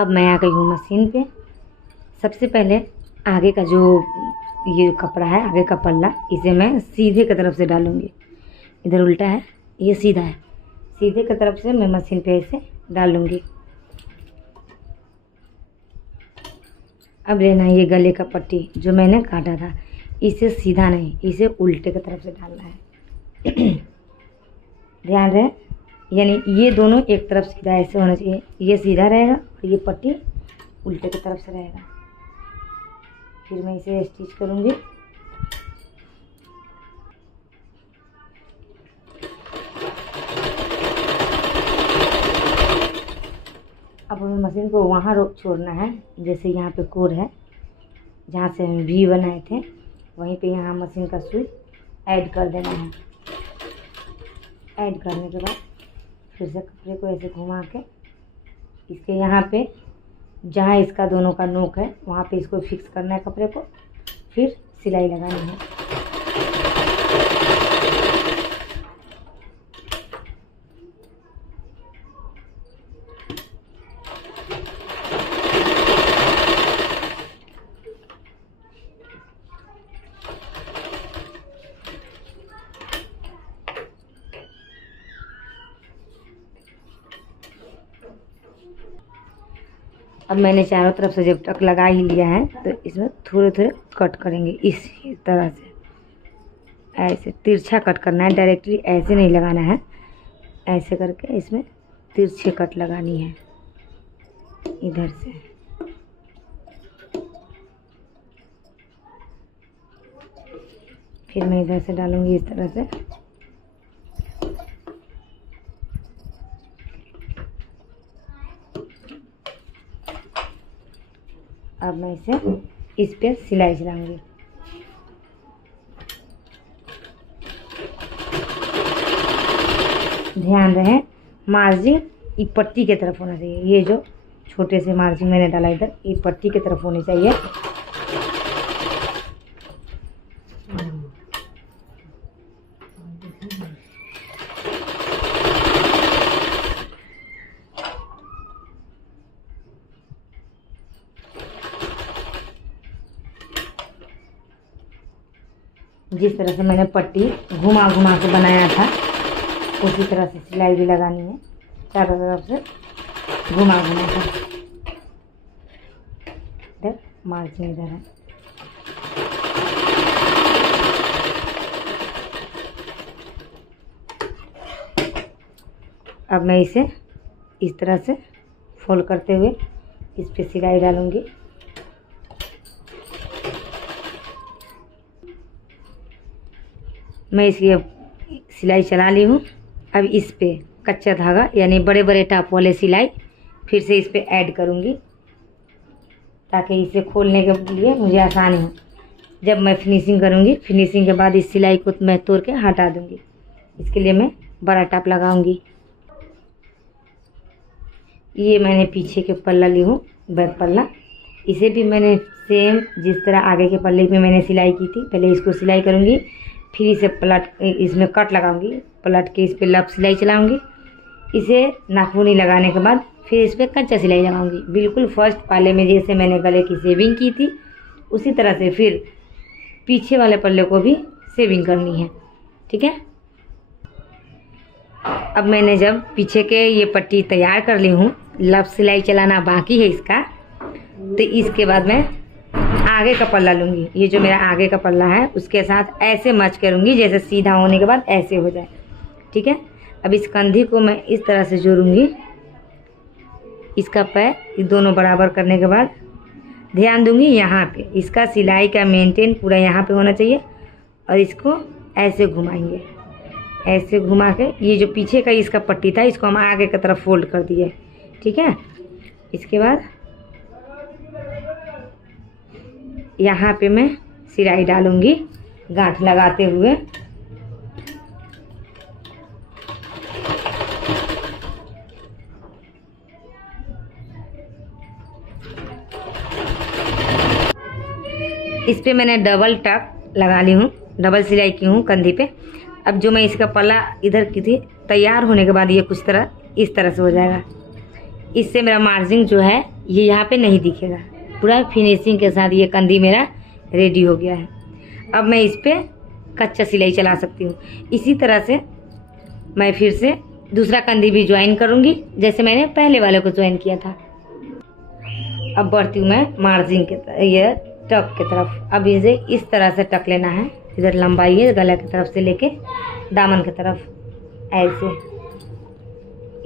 अब मैं आ गई हूँ मशीन पे। सबसे पहले आगे का जो ये कपड़ा है, आगे का पल्ला, इसे मैं सीधे की तरफ से डालूँगी। इधर उल्टा है, ये सीधा है, सीधे की तरफ से मैं मशीन पे इसे डालूँगी। अब लेना ये गले का पट्टी जो मैंने काटा था, इसे सीधा नहीं, इसे उल्टे की तरफ से डालना है। ध्यान रहे, यानी ये दोनों एक तरफ सीधा ऐसे होना चाहिए, ये सीधा रहेगा और ये पट्टी उल्टे की तरफ से रहेगा। फिर मैं इसे स्टिच करूँगी। अब हमें मशीन को वहाँ रोक छोड़ना है, जैसे यहाँ पे कोर है, जहाँ से हम वी बनाए थे, वहीं पे यहाँ मशीन का सुई ऐड कर देना है। ऐड करने के बाद फिर से कपड़े को ऐसे घुमा के इसके यहाँ पे जहाँ इसका दोनों का नोक है वहाँ पे इसको फिक्स करना है कपड़े को, फिर सिलाई लगानी है। अब मैंने चारों तरफ से जब तक लगा ही लिया है तो इसमें थोड़े थोड़े कट करेंगे इस तरह से। ऐसे तिरछा कट करना है, डायरेक्टली ऐसे नहीं लगाना है, ऐसे करके इसमें तिरछे कट लगानी है इधर से। फिर मैं इधर से डालूंगी इस तरह से। अब मैं इसे इस पे सिलाई चलाऊंगी। ध्यान रहे, मार्जिन ये पट्टी की तरफ होना चाहिए। ये जो छोटे से मार्जिन मैंने डाला इधर, ये पट्टी की तरफ होनी चाहिए। जिस तरह से मैंने पट्टी घुमा घुमा के बनाया था उसी तरह से सिलाई भी लगानी है, चारों तरफ से घुमा घुमा कर। इधर मार्जिन इधर है। अब मैं इसे इस तरह से फोल्ड करते हुए इस पे सिलाई डालूंगी। मैं इसकी सिलाई चला ली हूँ। अब इस पे कच्चा धागा यानी बड़े बड़े टाप वाले सिलाई फिर से इस पे ऐड करूँगी, ताकि इसे खोलने के लिए मुझे आसानी हो। जब मैं फिनिशिंग करूँगी, फिनिशिंग के बाद इस सिलाई को मैं तोड़ के हटा दूँगी। इसके लिए मैं बड़ा टाप लगाऊँगी। ये मैंने पीछे के पल्ला ली हूँ, बैक पल्ला। इसे भी मैंने सेम जिस तरह आगे के पल्ले में मैंने सिलाई की थी, पहले इसको सिलाई करूँगी, फिर इसे पलट, इसमें कट लगाऊंगी, पलट के इस पर लप सिलाई चलाऊंगी। इसे नाखूनी लगाने के बाद फिर इस पर कच्चा सिलाई लगाऊंगी। बिल्कुल फर्स्ट पाले में जैसे मैंने गले की सेविंग की थी उसी तरह से फिर पीछे वाले पल्ले को भी सेविंग करनी है। ठीक है। अब मैंने जब पीछे के ये पट्टी तैयार कर ली हूँ, लप सिलाई चलाना बाकी है इसका, तो इसके बाद मैं आगे का पल्ला लूँगी। ये जो मेरा आगे का पल्ला है उसके साथ ऐसे मैच करूँगी जैसे सीधा होने के बाद ऐसे हो जाए। ठीक है। अब इस कंधी को मैं इस तरह से जोड़ूंगी, इसका पैर ये दोनों बराबर करने के बाद ध्यान दूंगी यहाँ पे इसका सिलाई का मेंटेन पूरा यहाँ पे होना चाहिए, और इसको ऐसे घुमाएंगे। ऐसे घुमा के ये जो पीछे का इसका पट्टी था इसको हम आगे की तरफ फोल्ड कर दिए। ठीक है। इसके बाद यहाँ पे मैं सिलाई डालूंगी गांठ लगाते हुए। इस पे मैंने डबल टक लगा ली हूँ, डबल सिलाई की हूँ कंधी पे। अब जो मैं इसका पल्ला इधर की थी, तैयार होने के बाद ये कुछ तरह इस तरह से हो जाएगा। इससे मेरा मार्जिन जो है ये यहाँ पे नहीं दिखेगा। पूरा फिनिशिंग के साथ ये कंदी मेरा रेडी हो गया है। अब मैं इस पर कच्चा सिलाई चला सकती हूँ। इसी तरह से मैं फिर से दूसरा कंदी भी ज्वाइन करूँगी जैसे मैंने पहले वाले को ज्वाइन किया था। अब बढ़ती हूँ मैं मार्जिन के ये टक की तरफ। अब इसे इस तरह से टक लेना है। इधर लंबाई है गला की तरफ से लेके दामन की तरफ, ऐसे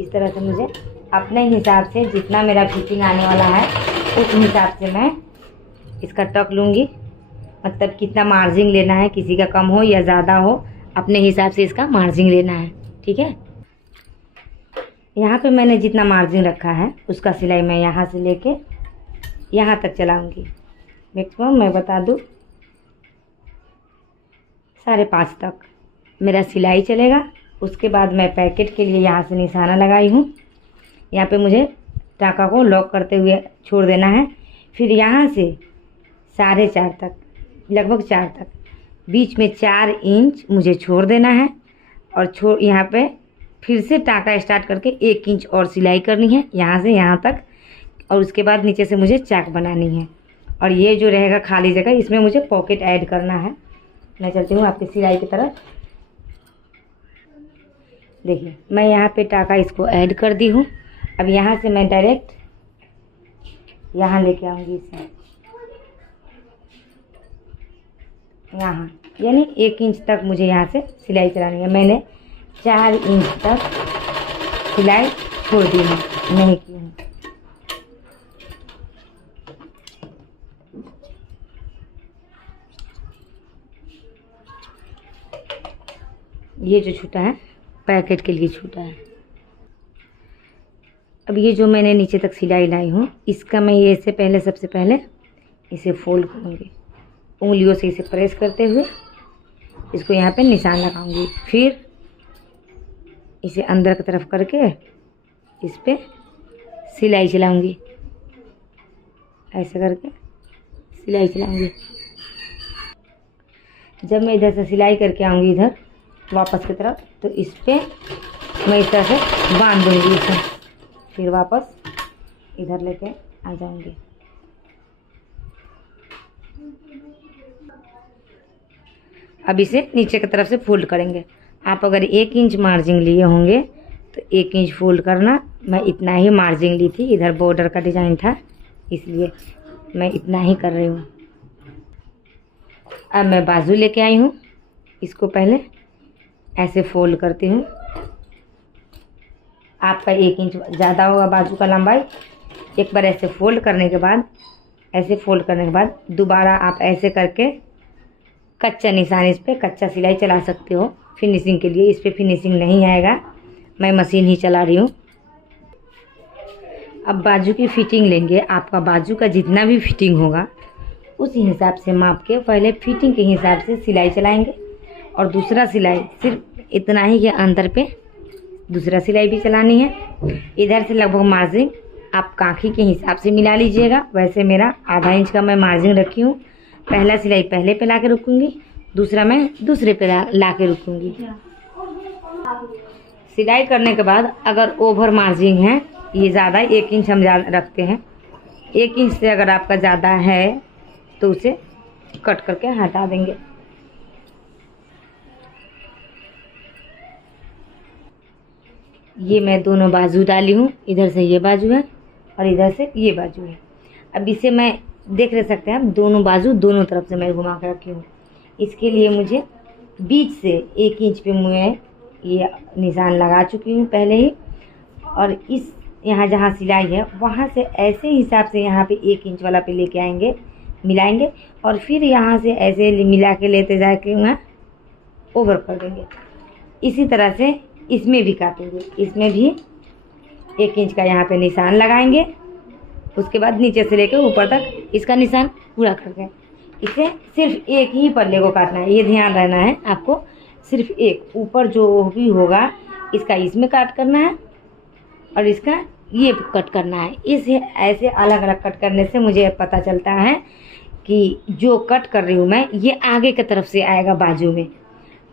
इस तरह से मुझे अपने हिसाब से जितना मेरा फिटिंग आने वाला है उस हिसाब से मैं इसका टक लूँगी। मतलब कितना मार्जिन लेना है, किसी का कम हो या ज़्यादा हो, अपने हिसाब से इसका मार्जिन लेना है। ठीक है, यहाँ पे मैंने जितना मार्जिन रखा है उसका सिलाई मैं यहाँ से लेके यहाँ तक चलाऊँगी। मैक्सिमम मैं बता दूँ 5.5 तक मेरा सिलाई चलेगा। उसके बाद मैं पैकेट के लिए यहाँ से निशाना लगाई हूँ। यहाँ पे मुझे टाँका को लॉक करते हुए छोड़ देना है। फिर यहाँ से 4.5 तक, लगभग 4 तक, बीच में 4 इंच मुझे छोड़ देना है। और यहाँ पे फिर से टाँका स्टार्ट करके 1 इंच और सिलाई करनी है यहाँ से यहाँ तक। और उसके बाद नीचे से मुझे चाक बनानी है। और ये जो रहेगा खाली जगह इसमें मुझे पॉकेट ऐड करना है। मैं चलती हूँ आपकी सिलाई की तरफ। देखिए मैं यहाँ पे टाँका इसको ऐड कर दी हूँ। अब यहाँ से मैं डायरेक्ट यहाँ लेके आऊँगी इसे यहाँ, यानी 1 इंच तक मुझे यहाँ से सिलाई चलानी है। मैंने 4 इंच तक सिलाई छोड़ दी है, नहीं की हूँ। ये जो छूटा है पैकेट के लिए छूटा है। अब ये जो मैंने नीचे तक सिलाई लाई हूँ इसका मैं ये से पहले सबसे पहले इसे फोल्ड करूँगी, उंगलियों से इसे प्रेस करते हुए इसको यहाँ पे निशान लगाऊंगी। फिर इसे अंदर की तरफ करके इस पे सिलाई चलाऊंगी, ऐसे करके सिलाई चलाऊंगी। जब मैं इधर से सिलाई करके आऊँगी इधर वापस की तरफ, तो इस पे मैं इस तरह से बांध दूँगी इसे, फिर वापस इधर लेके आ जाऊँगी। अब इसे नीचे की तरफ से फोल्ड करेंगे। आप अगर 1 इंच मार्जिन लिए होंगे तो 1 इंच फोल्ड करना। मैं इतना ही मार्जिन ली थी, इधर बॉर्डर का डिज़ाइन था इसलिए मैं इतना ही कर रही हूँ। अब मैं बाजू लेके आई हूँ, इसको पहले ऐसे फोल्ड करती हूँ। आपका 1 इंच ज़्यादा होगा बाजू का लंबाई। एक बार ऐसे फोल्ड करने के बाद, ऐसे फोल्ड करने के बाद दोबारा आप ऐसे करके कच्चा निशान इस पर कच्चा सिलाई चला सकते हो फिनिशिंग के लिए। इस पर फिनिशिंग नहीं आएगा, मैं मशीन ही चला रही हूँ। अब बाजू की फिटिंग लेंगे। आपका बाजू का जितना भी फिटिंग होगा उस हिसाब से माप के पहले फिटिंग के हिसाब से सिलाई चलाएंगे। और दूसरा सिलाई सिर्फ इतना ही के अंतर पे दूसरा सिलाई भी चलानी है। इधर से लगभग मार्जिन आप कांखी के हिसाब से मिला लीजिएगा। वैसे मेरा आधा इंच का मैं मार्जिन रखी हूँ। पहला सिलाई पहले पे ला के रुकूँगी, दूसरा मैं दूसरे पे ला के रुकूँगी। सिलाई करने के बाद अगर ओवर मार्जिन है, ये ज़्यादा 1 इंच हम रखते हैं, 1 इंच से अगर आपका ज़्यादा है तो उसे कट करके हटा देंगे। ये मैं दोनों बाजू डाली हूँ, इधर से ये बाजू है और इधर से ये बाजू है। अब इसे मैं देख सकते हैं, दोनों बाजू दोनों तरफ से मैं घुमा कर रखी हूँ। इसके लिए मुझे बीच से 1 इंच पे मैं ये निशान लगा चुकी हूँ पहले ही। और इस यहाँ जहाँ सिलाई है वहाँ से ऐसे हिसाब से यहाँ पे 1 इंच वाला पे लेके आएंगे, मिलाएंगे और फिर यहाँ से ऐसे मिला के लेते जाके मैं ओवर कर देंगे। इसी तरह से इसमें भी काटेंगे। इसमें भी 1 इंच का यहाँ पे निशान लगाएंगे। उसके बाद नीचे से लेकर ऊपर तक इसका निशान पूरा कर दें। इसे सिर्फ एक ही पल्ले को काटना है, ये ध्यान रहना है आपको। सिर्फ एक, ऊपर जो भी होगा इसका इसमें काट करना है और इसका ये कट करना है। इसे ऐसे अलग अलग कट करने से मुझे पता चलता है कि जो कट कर रही हूँ मैं ये आगे की तरफ से आएगा बाजू में।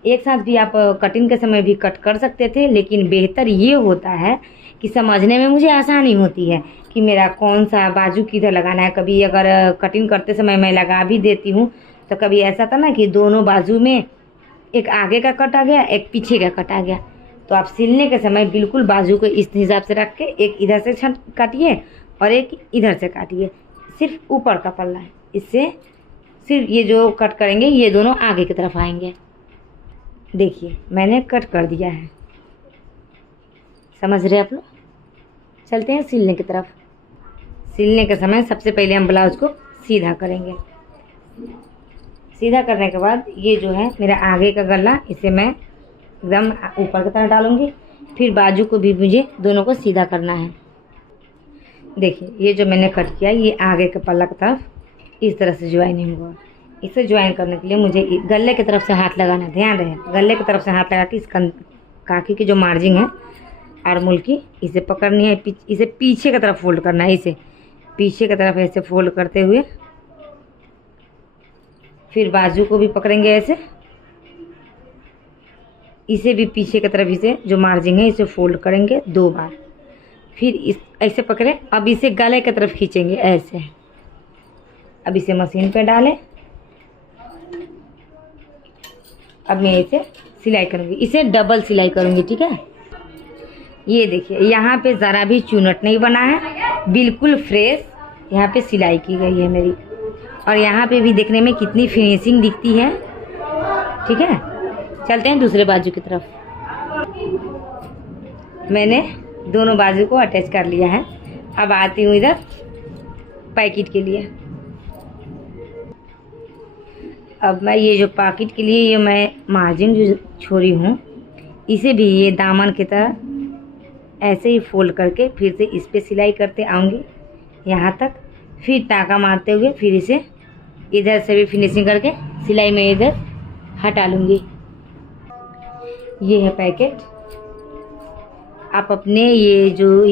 एक साथ भी आप कटिंग के समय भी कट कर सकते थे, लेकिन बेहतर ये होता है कि समझने में मुझे आसानी होती है कि मेरा कौन सा बाजू किधर लगाना है। कभी अगर कटिंग करते समय मैं लगा भी देती हूँ तो कभी ऐसा था ना कि दोनों बाजू में एक आगे का कट आ गया, एक पीछे का कट आ गया। तो आप सिलने के समय बिल्कुल बाजू को इस हिसाब से रख के एक इधर से काटिए और एक इधर से काटिए। सिर्फ ऊपर का पल्ला है, इससे सिर्फ ये जो कट करेंगे ये दोनों आगे की तरफ आएंगे। देखिए मैंने कट कर दिया है, समझ रहे आप लोग। चलते हैं सिलने की तरफ। सिलने के समय सबसे पहले हम ब्लाउज को सीधा करेंगे। सीधा करने के बाद ये जो है मेरा आगे का गला, इसे मैं एकदम ऊपर की तरफ डालूंगी। फिर बाजू को भी मुझे दोनों को सीधा करना है। देखिए ये जो मैंने कट किया ये आगे के पल्ला की तरफ इस तरह से ज्वाइनिंग हुआ। इसे ज्वाइन करने के लिए मुझे गले की तरफ से हाथ लगाना, ध्यान रहे, गले की तरफ से हाथ लगा के इस काकी की जो मार्जिंग है आर्मोल की, इसे पकड़नी है, इसे पीछे की तरफ फोल्ड करना है। इसे पीछे की तरफ ऐसे फोल्ड करते हुए फिर बाजू को भी पकड़ेंगे ऐसे, इसे भी पीछे की तरफ इसे जो मार्जिंग है इसे फोल्ड करेंगे 2 बार। फिर इस ऐसे पकड़े, अब इसे गले की तरफ खींचेंगे ऐसे। अब इसे मशीन पे डालें। अब मैं इसे सिलाई करूँगी, इसे डबल सिलाई करूँगी, ठीक है। ये देखिए यहाँ पे ज़रा भी चुनट नहीं बना है, बिल्कुल फ्रेश यहाँ पे सिलाई की गई है मेरी। और यहाँ पे भी देखने में कितनी फिनिशिंग दिखती है, ठीक है। चलते हैं दूसरे बाजू की तरफ। मैंने दोनों बाजू को अटैच कर लिया है। अब आती हूँ इधर पैकेट के लिए। अब मैं ये जो पॉकेट के लिए ये मैं मार्जिन जो छोड़ी हूँ इसे भी ये दामन की तरह ऐसे ही फोल्ड करके फिर से इस पे सिलाई करते आऊँगी यहाँ तक। फिर टाँका मारते हुए फिर इसे इधर से भी फिनिशिंग करके सिलाई में इधर हटा लूँगी। ये है पैकेट। आप अपने ये जो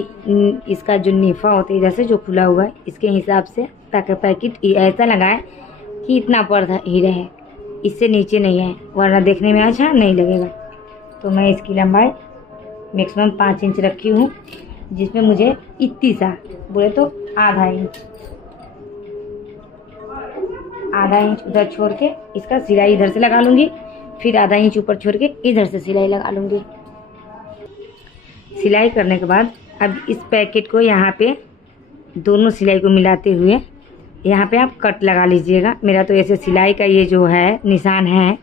इसका जो नीफा होता है इधर से जो खुला हुआ है इसके हिसाब से, ताकि पैकेट ऐसा लगाए कि इतना पर्दा ही रहे, इससे नीचे नहीं है, वरना देखने में अच्छा नहीं लगेगा। तो मैं इसकी लंबाई मैक्सिमम 5 इंच रखी हूँ, जिसमें मुझे इतनी सा बोले तो आधा इंच उधर छोड़ के इसका सिलाई इधर से लगा लूँगी। फिर आधा इंच ऊपर छोड़ के इधर से सिलाई लगा लूँगी। सिलाई करने के बाद अब इस पैकेट को यहाँ पे दोनों सिलाई को मिलाते हुए यहाँ पे आप कट लगा लीजिएगा। मेरा तो ऐसे सिलाई का ये जो है निशान है,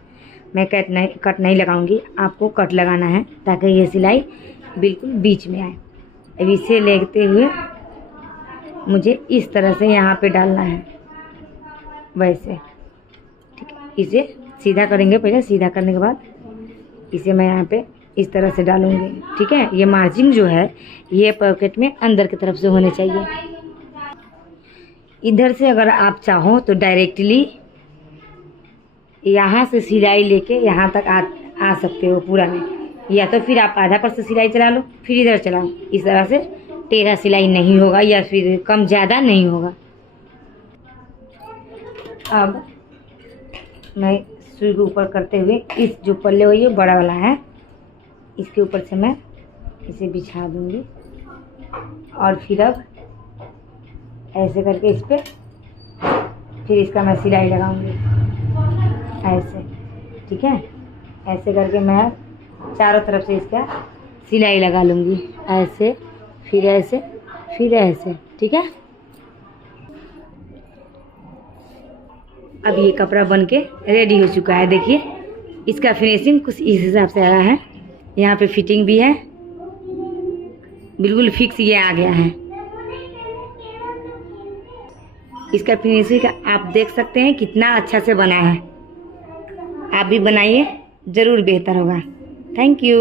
मैं कट नहीं लगाऊंगी, आपको कट लगाना है ताकि ये सिलाई बिल्कुल बीच में आए। अब इसे लेते हुए मुझे इस तरह से यहाँ पे डालना है, वैसे, ठीक है। इसे सीधा करेंगे पहले, सीधा करने के बाद इसे मैं यहाँ पे इस तरह से डालूंगी, ठीक है। ये मार्जिन जो है ये पॉकेट में अंदर की तरफ से होने चाहिए। इधर से अगर आप चाहो तो डायरेक्टली यहाँ से सिलाई लेके यहाँ तक आ सकते हो पूरा में, या तो फिर आप आधा पर से सिलाई चला लो फिर इधर चलाओ। इस तरह से टेढ़ा सिलाई नहीं होगा या फिर कम ज़्यादा नहीं होगा। अब मैं सुई को ऊपर करते हुए इस जो पल्ले हुई है बड़ा वाला है इसके ऊपर से मैं इसे बिछा दूंगी और फिर अब ऐसे करके इस पर फिर इसका मैं सिलाई लगाऊंगी ऐसे, ठीक है। ऐसे करके मैं चारों तरफ से इसका सिलाई लगा लूँगी, ऐसे फिर ऐसे फिर ऐसे, ठीक है। अब ये कपड़ा बनके रेडी हो चुका है। देखिए इसका फिनिशिंग कुछ इस हिसाब से आया है। यहाँ पे फिटिंग भी है, बिल्कुल फिक्स ये आ गया है। इसका फिनिशिंग आप देख सकते हैं कितना अच्छा से बना है। आप भी बनाइए, ज़रूर बेहतर होगा। Thank you.